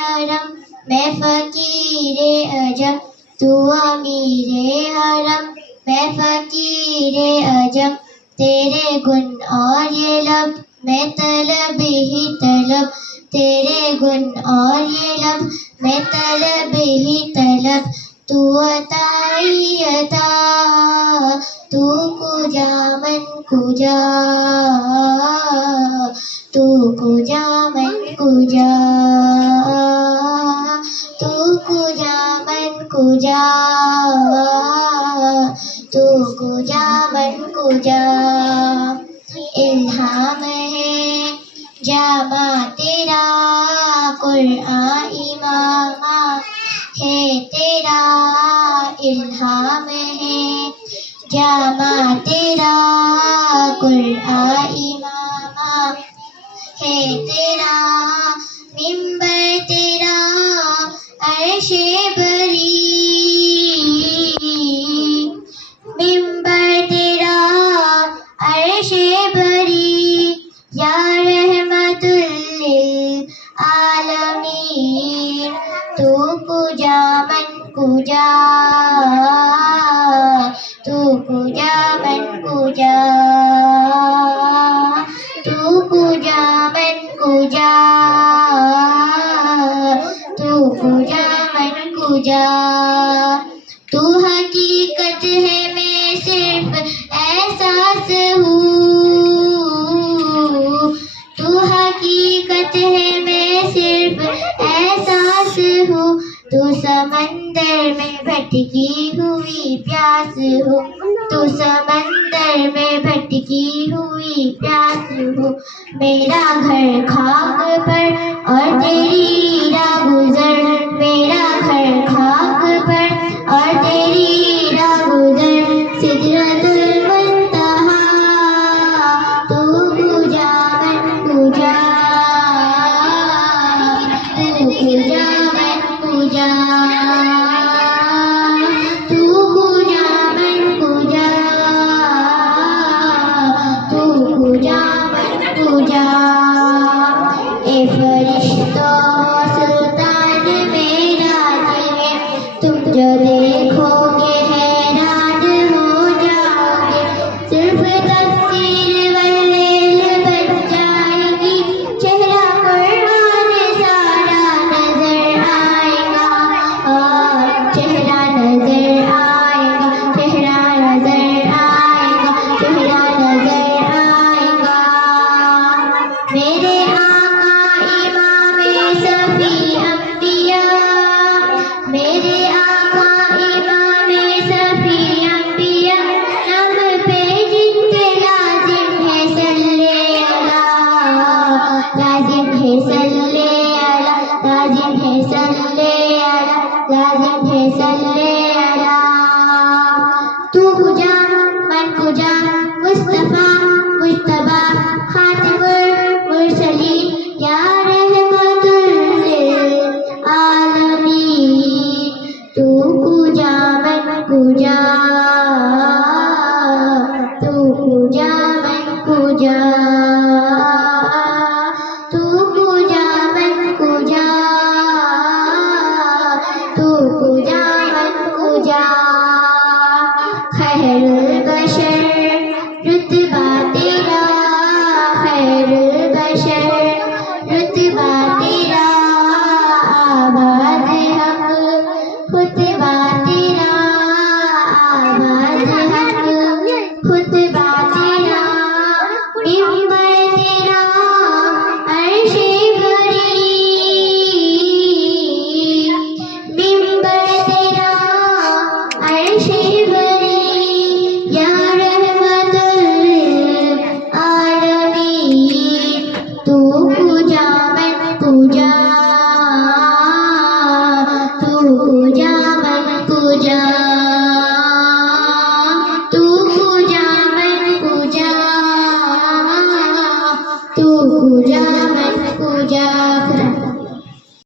حرم میں فقیر عجم، تو امیر حرم میں فقیر عجم، تیرے گن اور یہ لب میں طلب ہی طلب، تیرے گن اور یہ لب میں طلب ہی طلب، تو عطا ہی عطا، تو کجا من کجا، تو کجا من کجا، تو کجا من کجا، تو کجا من کجا، الہام ہے جامع تیرا قرآن امام ہے تیرا، الہام ہے جامع تیرا قرآن امام ہے تیرا، منبر تیرا عرش بری، منبر تیرا عرش بری، یا رحمت للعالمین، تو کجا من کجا، تو کجا من کجا، تو کجا من کجا، تو کجا من کجا، تو حقیقت ہے میں صرف احساس ہوں، تو حقیقت ہے میں صرف احساس ہوں، تو سمندر میں بھٹکی ہوئی پیاس ہوں، تو سمندر میں بھٹکی ہوئی پیاس ہوں، میرا گھر خاک پر اور تیری راہ گزر، میرا گھر خاک پر اور تیری راہ گزر، سدرۃ المنتہا، تو کجا من کجا، تو کجا من کجا،